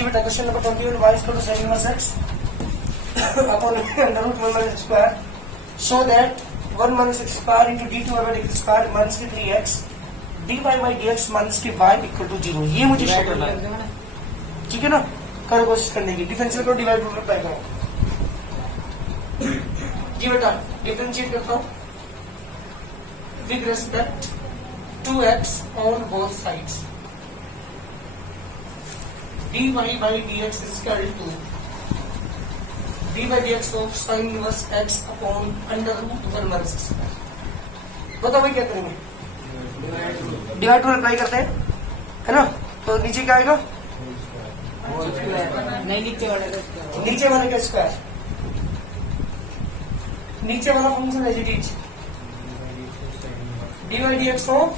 जी बेटा question number 21 y is equal to sin inverse x upon under root 1 minus x square. Show that 1 minus x square into d2 over x square minus के 3x dy by dx minus के y equal to 0. ये मुझे show करना है, ठीक है ना? करो कोशिश करने की, डिफरेंशियल को डिवाइड रूल में अप्लाई करो। जी बेटा डिफरेंशिएट करता हूँ with respect to x on both sides. dy by dx is equal to d by dx of sin inverse x upon under root 1 minus x square। बताओ भाई क्या करेंगे? डिवाइड रूल अप्लाई करते हैं, है ना? तो नीचे क्या आएगा? नहीं, नीचे वाले का स्क्वायर, नीचे वाला function as it is dy dx of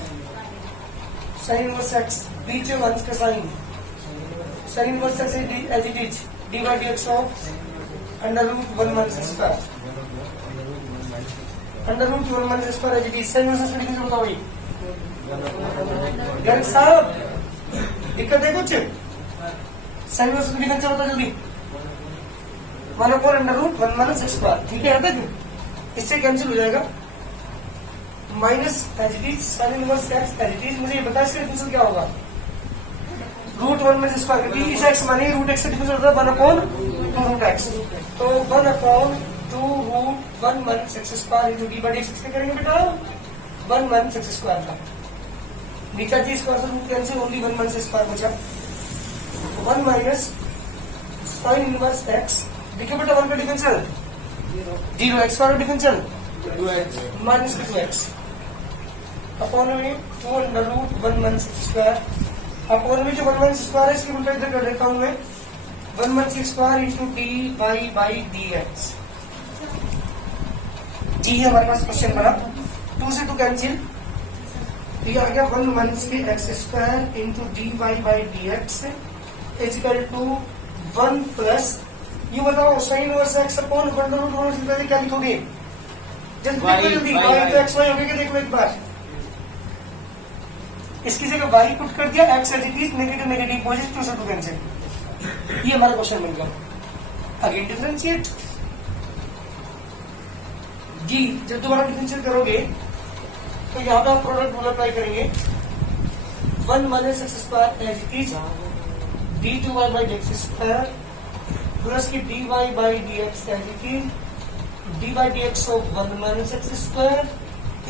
sin inverse x, नीचे वन का sine sin inverse x as it is dy dx of under root 1 minus x square, under root 1 minus x square as it is। sin inverse x की difference बताओ भाई यार साहब, दिक्कत है कुछ? sin inverse की डिफरेंस बता जल्दी। 1 upon under root 1 minus x square, ठीक है? यहाँ तक इससे कैंसिल हो जाएगा, minus as it is sin inverse x as it is। मुझे ये बता इसका डिफरेंस क्या होगा? रूट 1 में स्क्वायर करके इस x माने रूट x का डिफरेंस होता है 1 अपॉन 2 रूट x, तो 1 upon 2 root 1 minus x square into D by dx किसके करेंगे बेटा? 1 माइनस x स्क्वायर का, नीचा जी स्क्वायर से root cancel, only 1 minus square बचा। 1 माइनस sin इनवर्स x, देखिए बेटा 1 का डिफरेंशियल 0, x स्क्वायर का differential 2x minus 2x upon में 2 under root 1 minus x square, upon में जो 1 माइनस स्क्वायर है इसकी उल्टा इधर कर देता हूं मैं, 1 minus square into D by D x. जी हमारे पास क्वेश्चन बना 2 से 2 कैंसिल, ये आ गया 1 माइनस के X square into D by D X is equal to 1 plus, ये बताओ sine inverse X upon under root 1 से क्या लिखोगे? जल्दी y तो एक्स वाई हो गया, देखो एक बार इसकी जगह y पुट कर दिया, x as it is, negative negative positive, 2 से 2 कैंसिल, ये हमारा क्वेश्चन बन गया। अगेन डिफरेंशिएट जी, जब दोबारा डिफरेंशिएट करोगे तो यहाँ पे आप प्रोडक्ट रूल अप्लाई करेंगे, 1 minus x square as it is d two Y by x square plus की d Y by D x as it is D by D x of 1 minus x square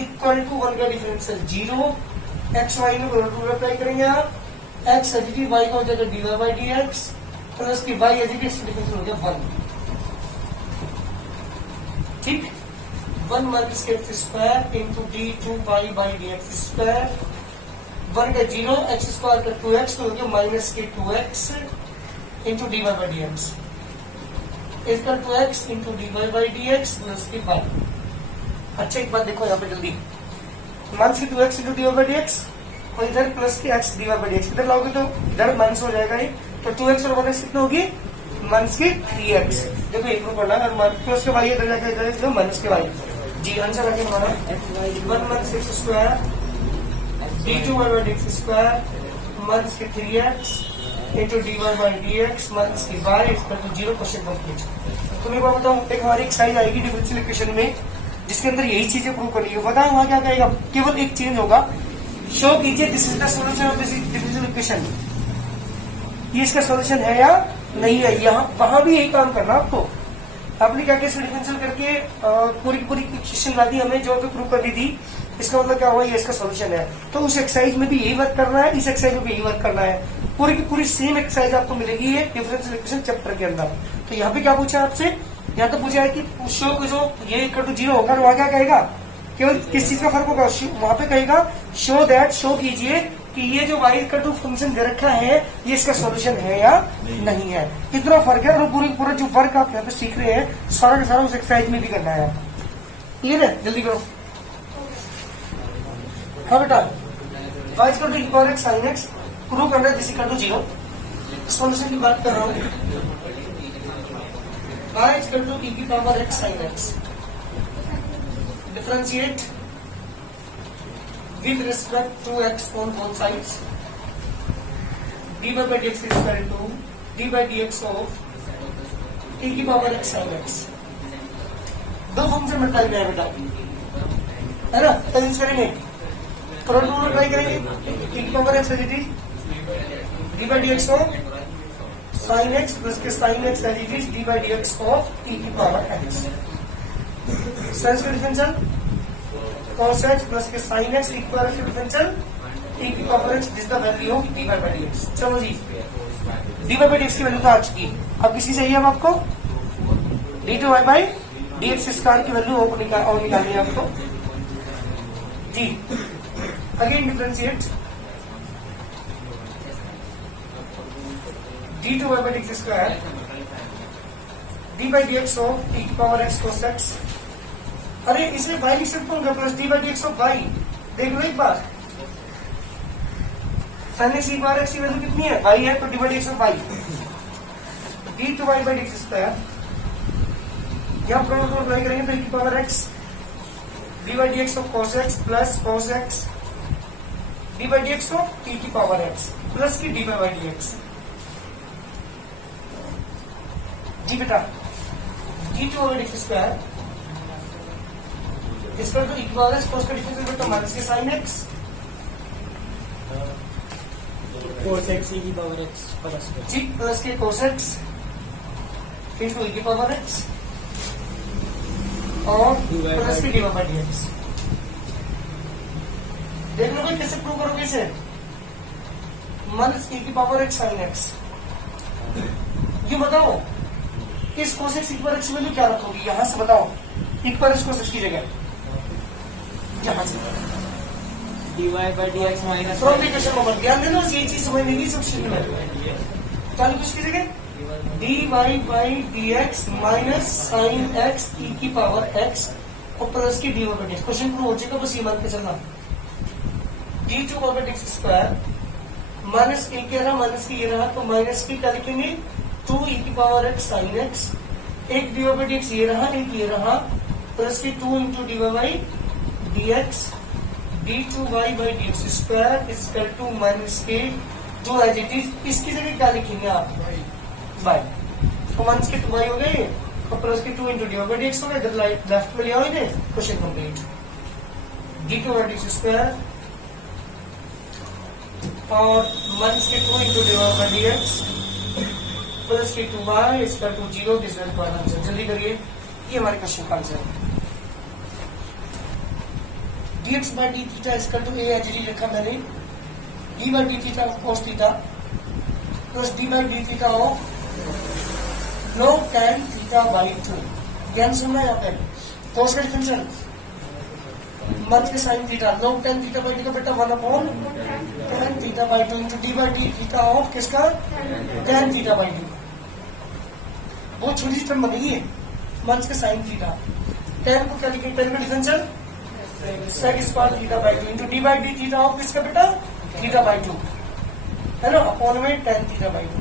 equal to 1 का differential 0, x y में rule apply करेंगे आप, x as it is y का हो जाएगा d Y by D x plus की y as it is differential हो गया 1, ठीक? 1 माइनस के X square into D two Y by D x square, 1 का 0, एक्स स्क्वायर का 2x तो हो गया माइनस के 2x into D Y by D X, इसका 2x into D Y by D x plus की y। अच्छा एक बात देखो यहाँ पे जल्दी, माइनस की 2x into D Y by D x और इधर प्लस की x D Y by D X, इधर लाओगे तो इधर माइनस हो जाएगा ये, तो 2x और 1x कितना होगी? माइनस की 3x, देखो इम्प्रूव करना है, और प्लस के y इधर जाकर इधर माइनस के y। जी आंसर आगे हमारा 1 minus x square D two Y by D x square minus की 3x into D Y by D X minus की y equal to 0। Question complete. तो मैं बताऊँ, एक हमारी एक्सरसाइज आएगी डिफरेंशियल इक्वेशन में जिसके अंदर यही चीजें प्रूव करनी है। बताएं वहां क्या कहेगा? केवल एक चेंज होगा, शो कीजिए this is the solution of this differential equation, ये इसका सॉल्यूशन है या नहीं है। यहाँ वहां भी यही काम करना आपको, आपने क्या कैसे डिफरेंशियल करके पूरी की पूरी इक्वेशन ला दी हमें जो प्रूव करनी थी, इसका मतलब क्या हुआ? ये इसका सॉल्यूशन है। तो उस एक्सरसाइज में भी यही वर्क करना है, इस एक्सरसाइज में भी यही वर्क करना है, पूरी की पूरी सेम एक्सरसाइज आपको मिलेगी ये डिफरेंशियल इक्वेशन चैप्टर के अंदर। तो यहाँ पे क्या पूछा है आपसे? यहाँ तो पूछा है कि शो को जो ये इक्वल टू 0 होगा, वहां क्या कहेगा? केवल किस चीज का फर्क होगा? वहां पे कहेगा शो दैट, शो कीजिए कि ये जो y इक्वल टू फंक्शन दे रखा है ये इसका सॉल्यूशन है या नहीं है। इतना फर्क है, और पूरा जो वर्क आप यहाँ पे सीख रहे हैं सारा का सारा उस एक्सरसाइज में भी करना है। क्लियर है? जल्दी करो। हाँ बेटा, y equal to e power x sin x prove करना है दिस इक्वल टू 0। सॉल्यूशन की बात कर रहा हूँ, y इक्वल टू e की power x sin x, differentiate with respect to x on both sides, dy by dx is equal to d by D x of t की power x sine x. दो function multiply में है बेटा, है ना? तो use करेंगे, product multiply करेंगे, टी की power x as it is D by D x of sine x plus के sine x as it is D by D x of t की पावर एक्स। साइंस का differential cos x plus के sin x equal to differential t की power x this the value of dy by dx। चलो जी, dy by dx की value तो आ चुकी है, अब किसी चाहिए अब आपको d2y by dx स्क्वायर की वैल्यू और निकालनी है आपको जी। Again differentiate d2y by dx square dy by dx of t की पावर x cos x। अरे इसे y लिख सकते हो plus d by D x of y। देख लो एक बार, साइन एक्स बार एक्स की वैल्यू कितनी है? y है, तो d by D x of y d two Y by D x square. यहाँ प्रोडक्ट अप्लाई करेंगे तो e की power x D by D x of cos x plus cos x D by D x of t की power x plus की D by D x जी बेटा। D two Y D x square इसका तो equal cos का difference तो minus के sine X cos X की पावर एक्स प्लस जी प्लस के कोस एक्स इनटू की पावर एक्स और प्लस के डी बाई डी एक्स। देख लो भाई कैसे प्रूव करोगे इसे, माइनस की पावर एक्स साइन एक्स। ये बताओ इस cos x equal x value क्या रखोगी? यहां से बताओ, इक्वल एक्स कोस एक्स की जगह यहाँ से dy by dx minus from the equation number. ध्यान देना, ये चीज समझने की सब शुरू में चालू कुछ की जगह dy by dx minus sine x e की पावर x और प्लस की dy by dx। Question prove हो चुका, बस ये मान के चलना d2 by dx square minus a के रहा माइनस की ये रहा तो माइनस की क्या लिखेंगे 2 e की पावर x साइन x, एक dy by dx ये रहा एक ये रहा प्लस की 2 into dy by dx d2y by dx स्क्वायर इक्वल टू माइनस के जो एज इट इज। इसकी जगह क्या लिखेंगे आप? y तो माइनस के 2y हो गए और प्लस के 2 इंटू dy by dx हो गए, इधर लेफ्ट में ले आओ इन्हें, क्वेश्चन कंप्लीट। d2y dx स्क्वायर और माइनस के 2 इंटू dy by dx प्लस के 2y equal to 0। This is the answer. जल्दी करिए, ये हमारे क्वेश्चन का आंसर है। dx by d theta equal to a as it लिखा मैंने, d by d theta of cos theta plus d by d theta of log tan theta by 2। ध्यान सुनना यहाँ पे, cos का डिफरेंशियल माइनस के sine theta log tan theta by 2 का बेटा 1 upon tan theta by 2 into d by d theta of किसका? tan theta by 2। बहुत छोटी सी टर्म बनेगी है, माइनस के साइन थीटा। tan को क्या लिखेंगे? tan का differential sec square theta by 2 into D by D theta of किसका बेटा? थीटा बाई 2 है ना, अपॉन में tan theta by 2।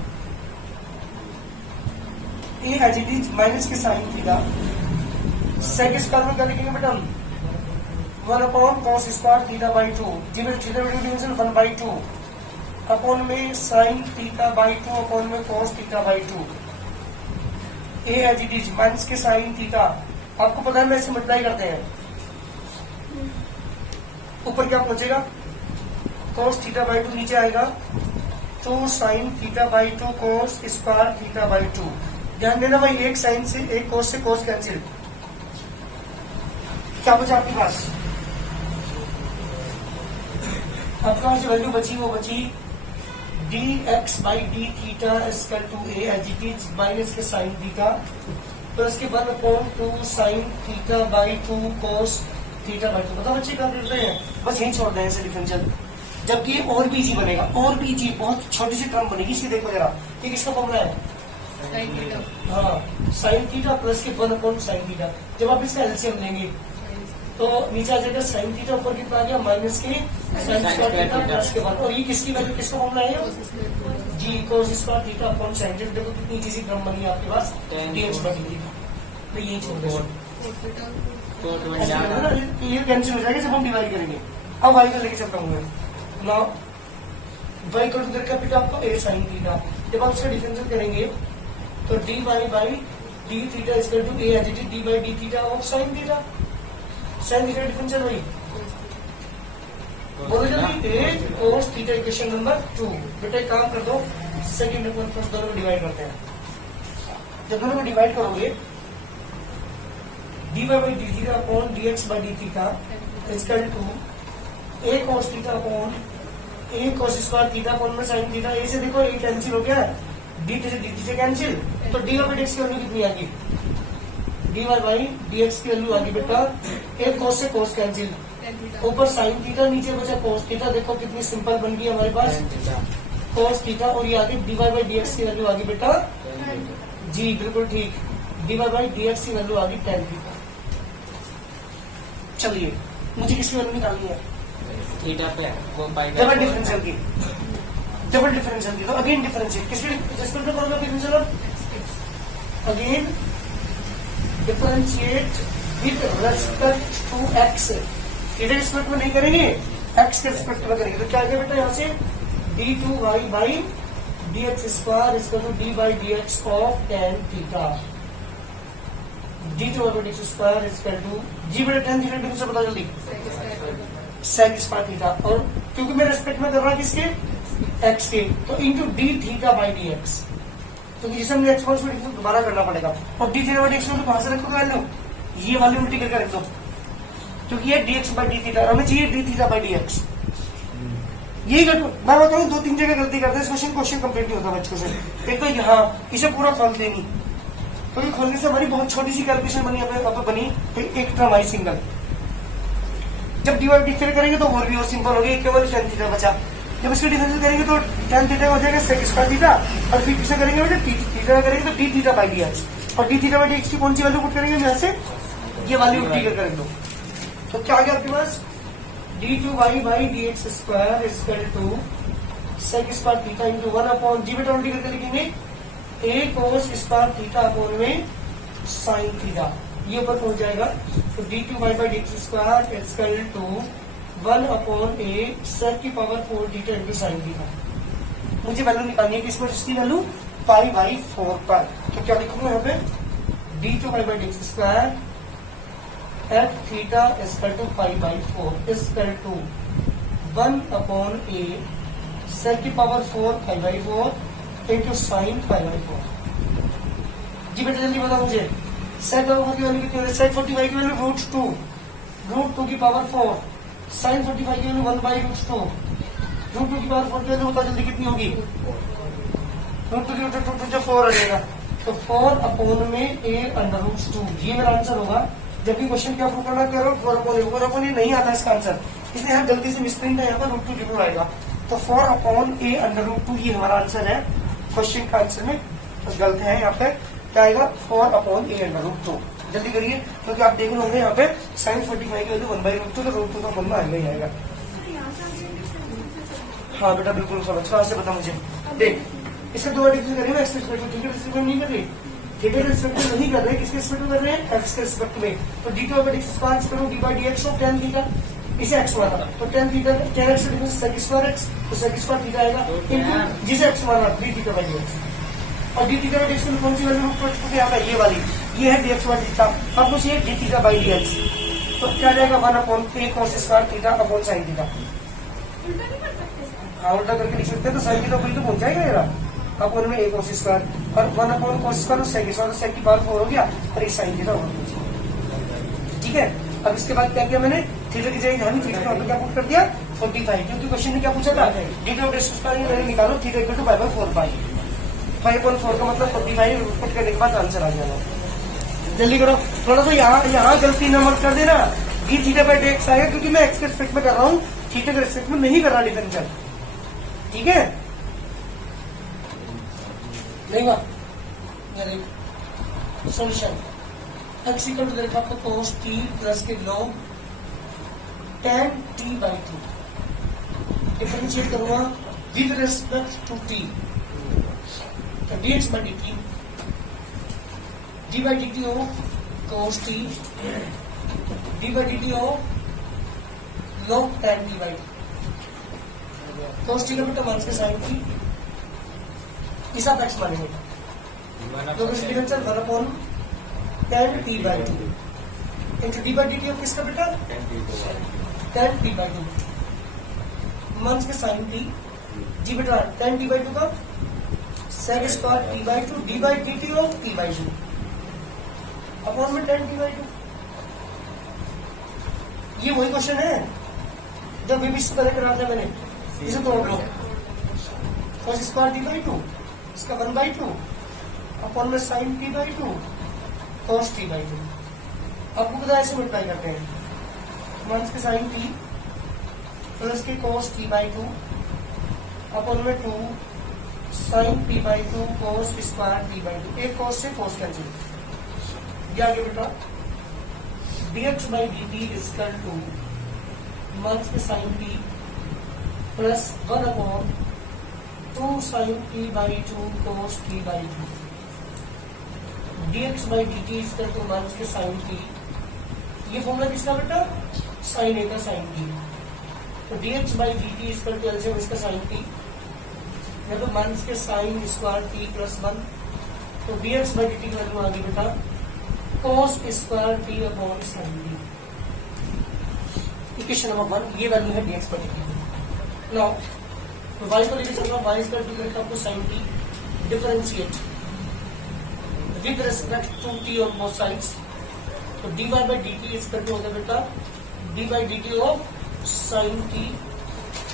A as it is minus के साइन थीटा सेक स्क्वायर में क्या लिखेंगे बेटा? 1 upon cos square theta by 2 theta division 1 by 2 upon में साइन थीटा बाई 2 अपॉन में cos theta by 2। A as it is minus के sine theta, आपको पता है मैं इसे मल्टीप्लाई करते हैं, ऊपर क्या पहुंचेगा? cos थीटा बाई 2 नीचे आएगा 2 sin theta by 2 cos square theta by 2। ध्यान देना भाई, एक साइन से एक cos से cos कैंसिल, क्या बचा आपके पास? आपके पास जो वैल्यू बची वो बची dx by D theta equal to a as it is minus के साइन थीटा प्लस के 1 upon 2 sin theta by 2 cos theta by 2। पता बच्चे क्या करते हैं? बस यही छोड़ दें ऐसे डिफरेंशियल, जबकि ये और भी इजी बनेगा, और भी इजी बहुत छोटी सी टर्म बनेगी। इसकी देखो जरा, ये किसका फॉर्मूला है? हाँ, साइन थीटा प्लस के 1 अपॉन साइन थीटा। जब आप इसका एलसीएम लेंगे तो नीचे आ जाएगा साइन थीटा, ऊपर कितना आ गया? माइनस के साइन स्क्वायर थीटा प्लस के 1। और ये किसकी वैल्यू किसका फॉर्मूला है? जी cos square theta upon sine theta. देखो कितनी इजी सी टर्म बनी आपके पास, dx बाई डी थीटा। तो यही छोड़ दो, ये कैंसिल हो जाएगा जब हम डिवाइड करेंगे। अब y को लेके चलता हूँ मैं। नाउ y को इधर का बेटा आपको a साइन थीटा जब आप उसका डिफरेंशियल करेंगे तो dy by D theta equal to A as it is D by D theta of sine theta. Sine theta differential वही बोलो जल्दी, A cos theta equation number 2। बेटा एक काम कर दो, सेकंड अपन फर्स्ट दोनों को डिवाइड करते हैं। जब दोनों को डिवाइड करोगे dy by D theta upon dx by D theta equal to A cos theta upon A cos square theta upon में साइन थीटा। ए से देखो ए कैंसिल हो गया, डी से डी से कैंसिल, तो dy बाई dx की वैल्यू कितनी आ गई, dy बाई dx की वैल्यू आ गई बेटा ए कोस से कोस कैंसिल, ऊपर साइन थीटा नीचे बचा कोस थीटा। देखो कितनी सिंपल बन गई हमारे पास कोस थीटा, और ये आगे dy बाई dx की वैल्यू आ गई बेटा जी बिल्कुल ठीक, dy बाई dx की वैल्यू आ गई tan थीटा। चलिए मुझे किसकी वैल्यू निकालनी है, थीटा पे वो पाई डबल डिफरेंशियल की, डबल डिफरेंशियल की। तो अगेन डिफरेंशियल किसके जिसको तो करोगे differential, again differentiate with respect to X. Theta respect में नहीं करेंगे, एक्स के रिस्पेक्ट में करेंगे। तो क्या आएगा बेटा यहाँ से d2y by dx square is to d by dx of tan theta. d2y by dx square is to जी बेटा tan थीटा डिफरेंस पता जल्दी sec स्क्वायर थीटा, और क्योंकि मैं रेस्पेक्ट में कर रहा किसके x के, तो into D theta by D x. तो जिसे हमने एक्स को दोबारा करना पड़ेगा, और d theta by D x को कहां से रखोगे वैल्यू, ये वाली उल्टी करके रख दो, क्योंकि ये D x by D theta, हमें चाहिए D theta by D x. यही मैं बताऊँ 2-3 जगह गलती करते हैं इस क्वेश्चन कंप्लीट नहीं होता बच्चों से। एक तो यहाँ इसे पूरा खोल देनी, क्योंकि तो खोलने से हमारी बहुत छोटी सी कैलकुलेशन बनी अब बनी, तो एक टर्म आई सिंगल। जब डिवाइड डिफरेंट करेंगे तो और भी और सिंपल हो गई, केवल tan थीटा बचा। जब इसके डिफरेंस करेंगे तो tan थीटा हो जाएगा sec स्क्वायर थीटा, और फिर किसे करेंगे बेटा थीटा करेंगे तो d theta by D x, और d theta by D x की कौन सी वैल्यू पुट करेंगे यहाँ से, ये वाली उल्टी कर करेंगे। तो क्या आ गया आपके पास d2y by D x square equal to sec square theta into 1 upon जी बेटा उल्टी करके लिखेंगे a cos square theta upon में साइन थीटा, ये ऊपर पहुंच जाएगा। तो d2y by D x square equal to 1 upon a sec की power 4 theta into sine theta. मुझे वैल्यू निकालनी है किस पर, इसकी वैल्यू पाई बाई 4 पर। तो क्या लिखूंगा यहाँ पे d2y by D x square at theta equal to pi by 4 equal to 1 upon a sec की power 4 pi by 4 into sine pi by 4। जी बेटा जल्दी बताओ मुझे sec की वैल्यू कितनी है, sec 45 की वैल्यू √2 की पावर 4, साइन 45 की वैल्यू 1 बाई √2, √2 की पावर 4 की वैल्यू बताओ जल्दी कितनी होगी, √2 की वैल्यू 2 जो 4 आ जाएगा, तो 4 अपॉन में a अंडर √2, ये मेरा आंसर होगा। जब भी क्वेश्चन क्या प्रूव करना करो 4 अपॉन ए नहीं आता इसका आंसर, इसलिए यहाँ गलती से मिसप्रिंट है, यहाँ पर √2 जरूर आएगा। तो 4 अपॉन a अंडर √2 ये हमारा आंसर है क्वेश्चन का आंसर में, तो गलत है यहाँ पे, क्या आएगा 4 अपॉन a अंडर √2। जल्दी करिए क्योंकि आप देख रहे यहाँ पे साइन 45 की वैल्यू 1 बाई √2, तो √2 का बनना आएगा ही आएगा। हाँ बेटा बिल्कुल समझ कहाँ से पता मुझे, देख इसका दो डिफरेंस करेंगे एक्स रिस्पेक्ट में, थीटा रिस्पेक्ट में नहीं कर रहे, थीटा रिस्पेक्ट में नहीं कर रहे, किसके रिस्पेक्ट में कर रहे हैं, एक्स के रिस्पेक्ट में। तो d2 बाई x स्क्वायर करो d by dx of tan theta, इसे एक्स माना तो tan theta tan x difference sec square x, तो sec स्क्वायर थीटा आएगा इनटू जिसे एक्स माना d थीटा बाई dx, और d थीटा बाई dx में कौन सी वैल्यू पुट यहाँ पे, ये वाली, ये है dx बाई थीटा, अब मुझे d थीटा बाई dx, तो क्या जाएगा 1 upon a cos square theta upon sine theta. हाँ उल्टा करके लिख सकते हैं, तो साइन थीटा वही तो पहुंच जाएगा मेरा अपॉन में a cos स्क्वायर, और 1 upon cos square sec square, sec की पावर 4 हो गया, और एक साइन थीटा और ठीक है। अब इसके बाद क्या किया मैंने, थीटा की जगह यहाँ थीटा का क्या पुट कर दिया 45, क्योंकि क्वेश्चन ने क्या पूछा था d2 स्क्वायर मैंने निकालो theta equal to pi by 4 pi, 5/4 का मतलब 45 पुट करने के बाद आंसर आ जाएगा। जल्दी करो थोड़ा सा, यहाँ गलती न मत कर देना, d थीटा बाई dx आएगा, क्योंकि मैं एक्स के रिस्पेक्ट में कर रहा हूँ, थीटा के रिस्पेक्ट में नहीं कर रहा डिफरेंशियल, ठीक है नहीं हुआ। सोल्यूशन x इक्वल टू देखा आपको cos t प्लस के log tan t by t, differentiate करूंगा विद रेस्पेक्ट टू t, तो dx by dt d by dt of cos t d by dt of log tan t by t, cos t का बेटा 1 के sine t इस आप x मानेंगे तो कुछ differential 1 upon tan t by 2 into D by D T of किसका बेटा tan t by 2 मंथ के साइन t जी बेटा tan t by 2 का sec square t by 2 d by dt of t by 2 upon में tan t by 2। ये वही question है जब बीबीसी पहले करा था मैंने, इसे तोड़ लो cos स्क्वायर t by 2 इसका 1/2 अपॉन में sin t by 2 cos t by 2। आपको पता ऐसे मल्टीप्लाई करते हैं मंथ के साइन t प्लस के cos t by 2 अपॉन में 2 sin t by 2 cos square t by 2। एक cos से cos कैंसिल, ये आगे बेटा dx by dt is equal to मंथ के sine t plus 1 upon 2 sin t by 2 cos t by 2 dx by dt is equal to मंथ के sine t। ये फॉर्मूला किसका बेटा साइन ए का साइन t, तो dx by dt is equal to LCM इसका साइन t या तो मंथ के साइन स्क्वायर t प्लस 1, तो dx by dt की वैल्यू आ गई बेटा cos square t upon sine t। Equation number 1 ये वैल्यू है dx by dt। नाउ तो y को लेकर चलना, y इक्वल टू करेक्ट आपको sin t differentiate with respect to t on both sides, तो dy by dt is equal to होता है बेटा d by dt of sin t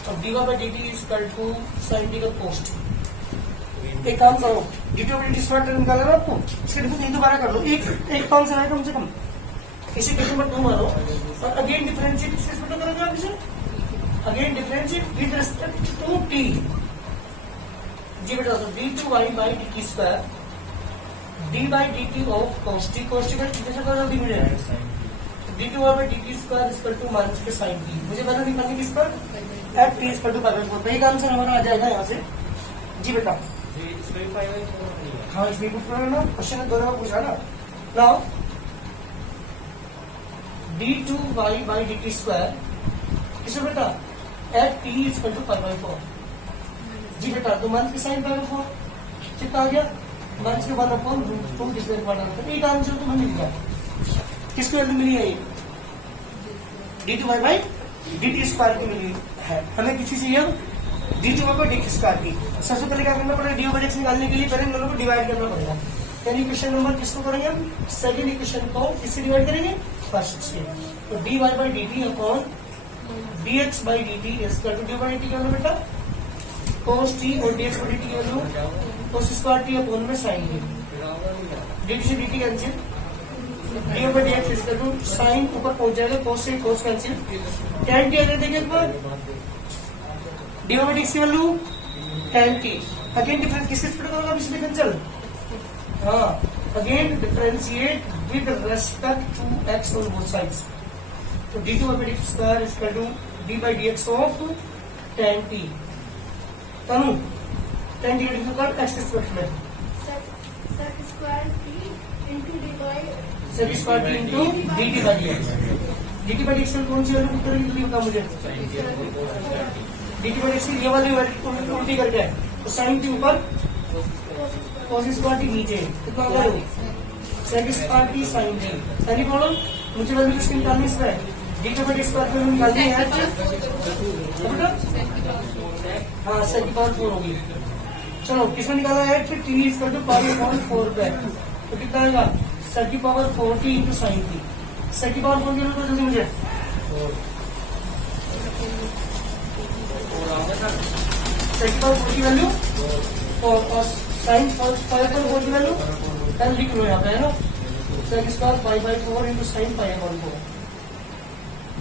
और dy by dt is equal to sin t का cos t। एक काम करो dt और dt स्क्वायर टर्म निकालना आपको, इसके डिफरेंस दोबारा कर लो, एक काम से आए कम से कम इसे इक्वेशन नंबर 2 मानो और अगेन डिफरेंशिएट किसके बेटा करोगे आप इसे again differentiate with respect to t। जी बेटा तो d2y by dt square d by dt of cos t का जैसे कर जल्दी मिल जाएगा d2y by dt square equal to minus के sin t। मुझे पता निकालने किस पर at t इक्वल टू पाई/4, तो ये आंसर हमारा आ जाएगा यहाँ से। जी बेटा हाँ इसमें पुट करो ना, क्वेश्चन दोनों में पूछा ना। Now d2y by dt square किसे बेटा at t इक्वल टू पाई/4। जी बेटा तो मंथ के साइन पाई/4 कितना आ गया मंथ के 1 अपॉन √2 डिस्प्ले पर आंसर। एक आंसर तो हमें मिल गया, किसकी वैल्यू मिली है ये d2y by dt स्क्वायर की मिली है हमें, किसी से ये d2y by dt स्क्वायर की। सबसे पहले क्या करना पड़ेगा dy by dx निकालने के लिए पहले इन दोनों को डिवाइड करना पड़ेगा, यानी इक्वेशन नंबर किसको करेंगे हम सेकंड इक्वेशन को किससे डिवाइड करेंगे फर्स्ट से, तो dy by dt upon dx by dt is equal to dy by dt क्या होगा बेटा cos t और dx by dt की value cos square t upon में sin t, dt से dt cancel, dy by dx is equal to sin ऊपर पहुंच जाएगा cos से cos कैंसिल, tan t आ जाएगा एक बार dy by dx की value tan t। Again difference किसके स्प्लिट होगा इस डिफरेंशियल, हाँ again differentiate with respect to x on both sides, तो d2 by dt square is equal to d by dx of tan t। Tanu tan t का कर x के respect में sec square t into d by sec square t into dt by dx। dt by dx कौन सी value put करेंगे जल्दी बता मुझे, dt by dx की ये वाली उल्टी करके है, तो sin t ऊपर cos स्क्वायर t नीचे, कितना value sec square t sin t। Any problem, मुझे वैल्यू किसकी निकालनी है इसमें dt by dx स्क्वायर की निकालनी है बेटा, हाँ sec की पावर 4 होगी। चलो किसमें निकाला है कि t इक्वल टू पाई/4 पे, तो कितना आएगा sec की power 4t into sin t। sec की पावर 4 की वैल्यू जल्दी मुझे sec की पावर 4 की वैल्यू और sin पाई/4 की वैल्यू कल लिख लो यहाँ पे है ना, sec स्क्वायर पाई/4 इंटू sin पाई/4,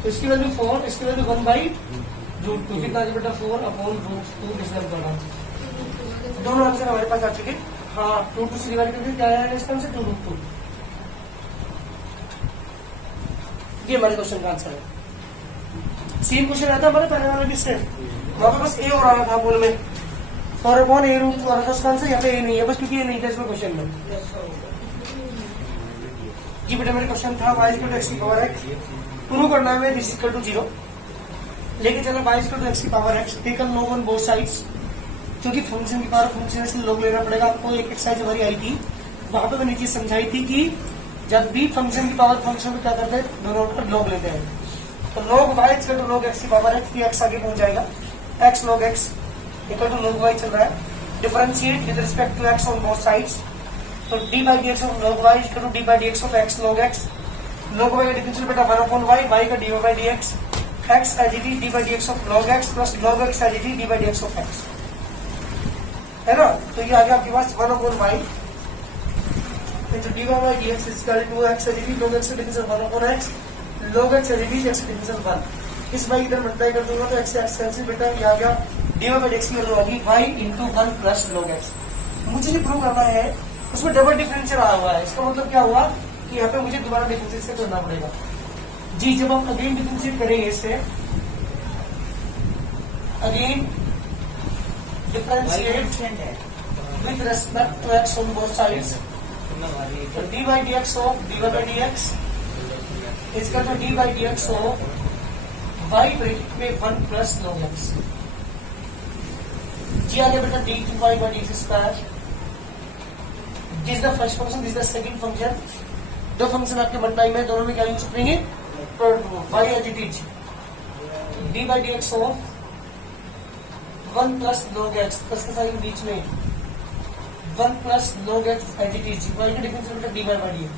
तो इसकी वैल्यू 4 इसकी वैल्यू 1/√2 कितना आ बेटा 4 अपॉन √2 डिस्कस करना। दोनों आंसर हमारे पास आ चुके, हाँ 2 से डिवाइड करके क्या आया इसका आंसर 2√2। ये हमारे क्वेश्चन का आंसर है। सेम क्वेश्चन आता हमारे पहले वाले भी से, वहां पे बस ए और आया था बोल में 4 अपॉन a√2 आ रहा था उसका आंसर, यहाँ पे ए नहीं है बस क्योंकि ये नहीं था इसमें क्वेश्चन में। जी बेटा मेरा क्वेश्चन था y इक्वल टू x की पावर x, प्रूव करना है दिस इक्वल टू 0, लेके चलो y इक्वल टू x की power x, taken no one both sides, क्योंकि फंक्शन की पावर फंक्शन से लोग लेना पड़ेगा। आपको एक एक्सरसाइज हमारी आई थी, वहां पे मैंने चीज समझाई थी कि जब भी फंक्शन की पावर फंक्शन में क्या करते हैं, दोनों पर लोग लेते हैं। तो log y equal to log x की पावर एक्स, एक्स आगे पहुंच जाएगा, x log x equal to log y चल रहा है। Differentiate with respect to x on both sides. तो d by D x of log y equal to d by D x of x log x. Log y का differential बेटा 1 upon y, y का d by D x, x as it is D by D x of log x plus log x as it is D by D x of x, है ना। तो ये आ गया आपके पास 1 upon y into dy by dx is equal to x as it is log x का differential 1 अपॉन x, log x as it is x का डिफरेंशियल 1। इस बाई इधर मल्टीप्लाई कर दूंगा तो x से x कैंसिल बेटा, ये आ गया dy by dx की वैल्यू आ गई y into 1 plus log x। मुझे जो प्रूव करना है उसमें डबल डिफरेंशियल आया हुआ है, इसका मतलब क्या हुआ कि यहाँ पे मुझे दोबारा डिफरेंशिएट करना पड़ेगा। जी जब हम अगेन डिफरेंशिएट करेंगे इससे, again differentiate with respect to x on both sides, तो dy by dx of dy by dx is equal to dy by dx of y bracket में 1 प्लस log x। जी आगे बेटा dy by dx square, this the first function, this the second function. दो function आपके multiply में, दोनों में क्या use करेंगे, y as it is dy by dx of 1 plus log x, plus के साइन बीच में 1 plus log x as it is, y का डिफरेंशियल बेटा dy by dx,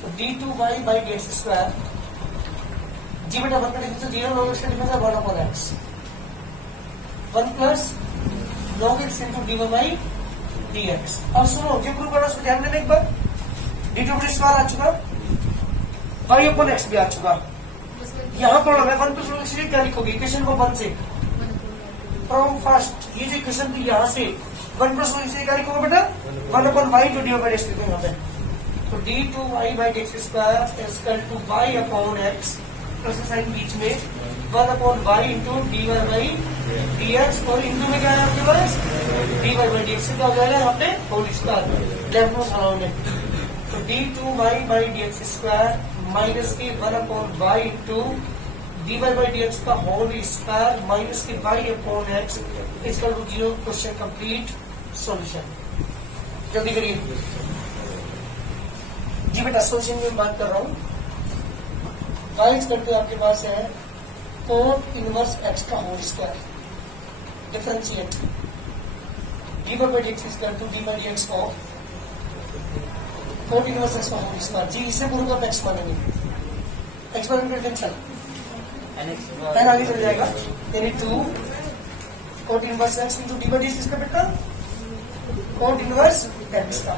तो d2y by dx स्क्वायर। जी बेटा 1 का डिफरेंशियल 0, log x का differential 1 अपॉन x, 1 plus log x into dy by dx। अब सुनो जो प्रूव करना उसको ध्यान देना एक बार, d2 स्क्वायर आ चुका, y अपॉन x भी आ चुका। यहाँ पर मैं 1 प्लस log x क्या लिखोगे, इक्वेशन को 1 से फ्रॉम फर्स्ट, ये जो इक्वेशन थी यहाँ से 1 प्लस log x क्या लिखोगे बेटा, 1 upon y to dy by dx लिखोगे यहाँ पे। तो d2y by dx square is equal to y upon x, plus sine बीच में 1 upon y into dy by dx, और इंटू में क्या है आपके पास dy by dx से क्या हो जाएगा यहाँ पे होल स्क्वायर लेफ्ट में सराउंड है। तो d2y by dx square minus के 1 upon y into dy by dx का होल स्क्वायर माइनस के y upon x is equal to 0। Question complete, solution जल्दी करिए जी बेटा। सॉल्यूशन में बात कर रहा हूँ, गाइस करते आपके पास है cot इनवर्स x का whole square, differentiate dy by dx is equal to dy by dx of cot inverse x का होल स्क्वायर। जी इसे पूरा आप x मानेंगे, x मानेंगे टेंशन एन आगे चल जाएगा, यानी 2 cot inverse x into dy by dx इसका बेटा cot इनवर्स x का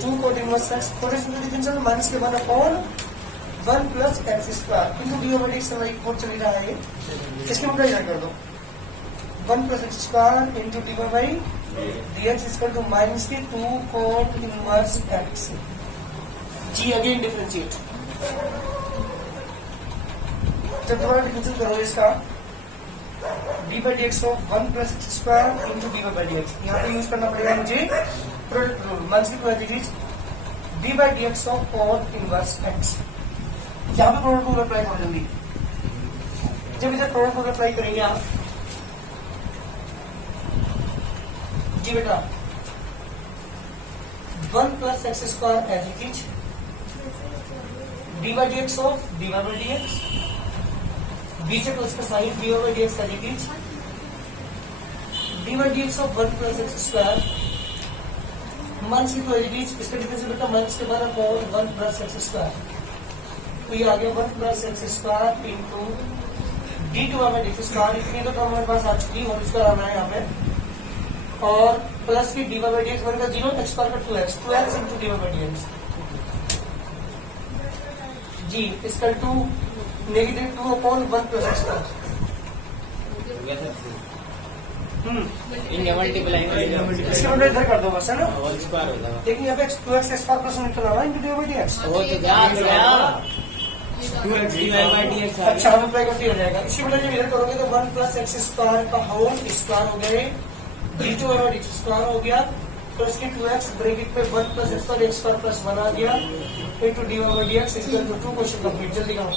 2 cot inverse x, cot inverse differential minus के 1 अपॉन 1 plus x square into dy by dx का कोड चल रहा है, इसके मल्टीप्लाई कर दो 1 plus x square into dy by dx is equal to minus के 2 cot इनवर्स x। जी अगेन डिफरेंशिएट, जब दोबारा डिफरेंशिएट करो इसका dy by dx of 1 plus x square into dy by dx, यहाँ पे यूज करना पड़ेगा मुझे प्रोडक्ट रूल, माइनस की product dy by dx of cot inverse x। यहाँ पे प्रोडक्ट रूल अप्लाई कर देंगे, जब इधर प्रोडक्ट रूल अप्लाई करेंगे आप जी बेटा 1 plus x square as it is dy by dx of dy by dx, बीच प्लस का sine dy by dx as it is dy by dx of 1 plus x square minus की as it is, इसका differential बेटा minus के 1 अपॉन 1 plus x square, तो ये आ गया 1 plus x square into d2 by dx square. इतनी तो हमारे पास आ चुकी है और इसका आना है यहाँ पे, और प्लस की dy by dx बनेगा 0, x स्क्वायर का 2x into dy by dx जी इसका 2 negative 2 upon 1 plus x square. इसके मतलब इधर कर दो बस, है ना, लेकिन यहाँ पे 2x स्क्वायर प्लस निकल रहा है इंटू dy by dx। अच्छा हम अप्लाई करते हो जाएगा, इसी वजह से इधर करोगे तो 1 प्लस x स्क्वायर का होल स्क्वायर हो गया, d2 by dx स्क्वायर हो गया, प्लस की 2x ब्रैकेट पे 1 प्लस x स्क्वायर प्लस 1 आ गया into dy by dx is equal to 2। Question complete, जल्दी करो।